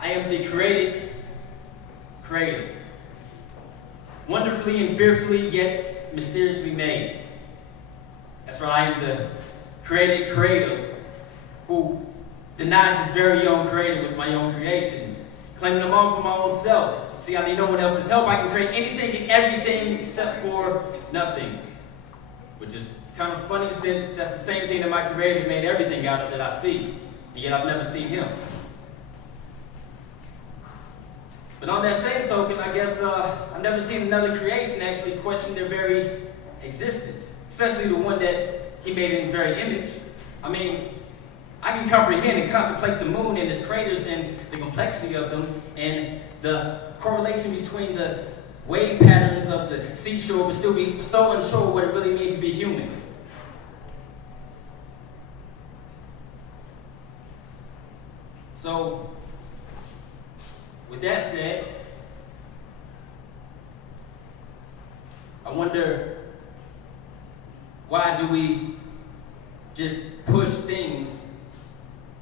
I am the creative, wonderfully and fearfully yet mysteriously made. That's right, I am the creative who denies his very own creator with my own creations, claiming them all for my own self. See, I need no one else's help. I can create anything and everything except for nothing, which is kind of funny since that's the same thing that my creator made everything out of that I see, and yet I've never seen him. But on that same token, I guess I've never seen another creation actually question their very existence, especially the one that he made in his very image. I mean, I can comprehend and contemplate the moon and its craters and the complexity of them and the correlation between the wave patterns of the seashore, but still be so unsure what it really means to be human. So, with that said, I wonder, why do we just push things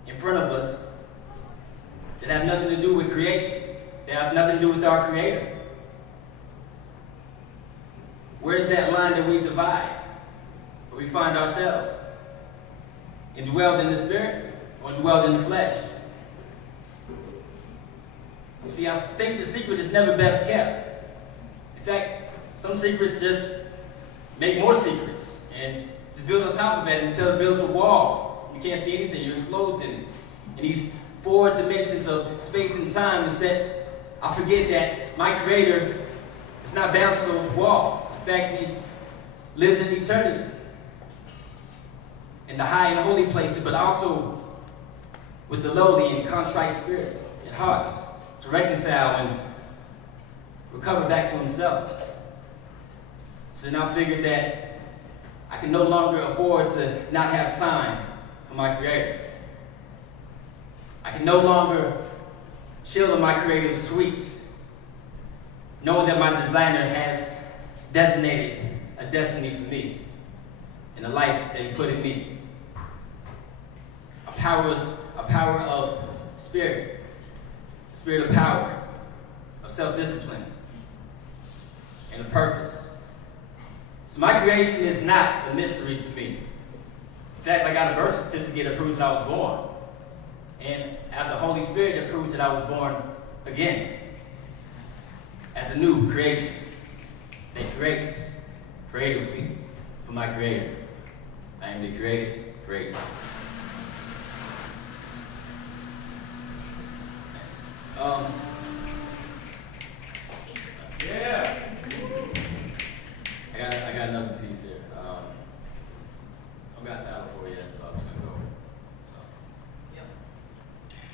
in front of us that have nothing to do with creation, that have nothing to do with our Creator? Where's that line that we divide, where we find ourselves? Indwelled in the Spirit or dwelled in the flesh? You see, I think the secret is never best kept. In fact, some secrets just make more secrets and just build on top of it until it builds a wall. You can't see anything, you're enclosed in it. And these four dimensions of space and time is that I forget that my Creator is not bound to those walls. In fact, He lives in eternity, in the high and holy places, but also with the lowly and contrite spirit and hearts, to reconcile and recover back to Himself. So now I figured that I can no longer afford to not have time for my Creator. I can no longer chill in my Creator's suite, knowing that my designer has designated a destiny for me and a life that He put in me. A power of spirit. Spirit of power, of self-discipline, and a purpose. So my creation is not a mystery to me. In fact, I got a birth certificate that proves that I was born. And I have the Holy Spirit that proves that I was born again as a new creation that creates creatively for my Creator. I am the creator. Yeah. I got another piece here. I've got time for you, so I'm just gonna go.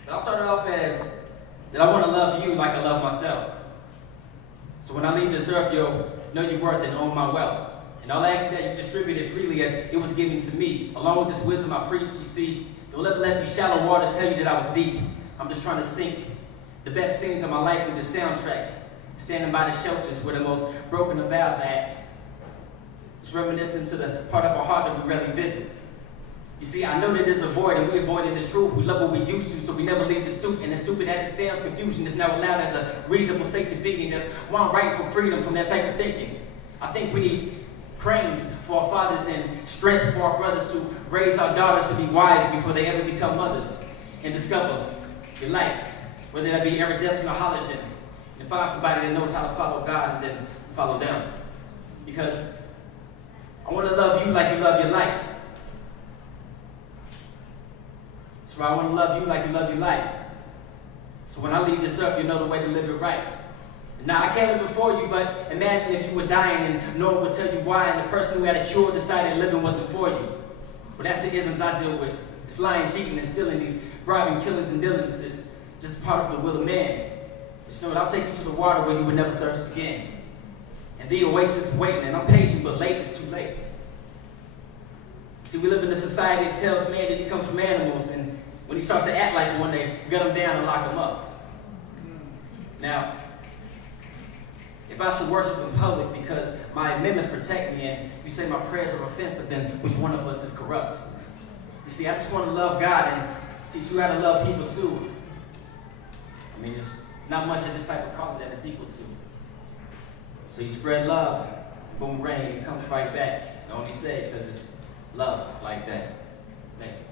But I'll start it off as that I want to love you like I love myself. So when I leave this earth, you'll know your worth and own my wealth. And I'll ask you that you distribute it freely as it was given to me. Along with this wisdom I preach, you see, don't ever let these shallow waters tell you that I was deep. I'm just trying to sink the best scenes of my life with the soundtrack, standing by the shelters where the most broken of vows are at. It's reminiscent to the part of our heart that we rarely visit. You see, I know that there's a void and we're avoiding the truth. We love what we used to, so we never leave the stoop. And the stupid as it sounds, confusion is now allowed as a reasonable state to be. And that's why I'm writing for freedom from that type of thinking. I think we need cranes for our fathers and strength for our brothers to raise our daughters to be wise before they ever become mothers and discover your lights, whether that be iridescent or halogen, and find somebody that knows how to follow God and then follow them. Because I want to love you like you love your life. So I want to love you like you love your life. So when I leave this earth, you know the way to live it right. Now, I can't live it for you, but imagine if you were dying and no one would tell you why, and the person who had a cure decided living wasn't for you. But that's the isms I deal with. This lying, cheating, and stealing, these bribing, killings, and dealings is just part of the will of man. But you know what? I'll take you to the water where you would never thirst again. And the oasis is waiting, and I'm patient, but late is too late. See, we live in a society that tells man that he comes from animals, and when he starts to act like one, they gut him down and lock him up. Now, if I should worship in public because my amendments protect me and you say my prayers are offensive, then which one of us is corrupt? You see, I just want to love God and teach you how to love people too. mean, it's not much of this type of karma that it's equal to. So you spread love, boomerang, it comes right back. I only say it because it's love like that. Thank you.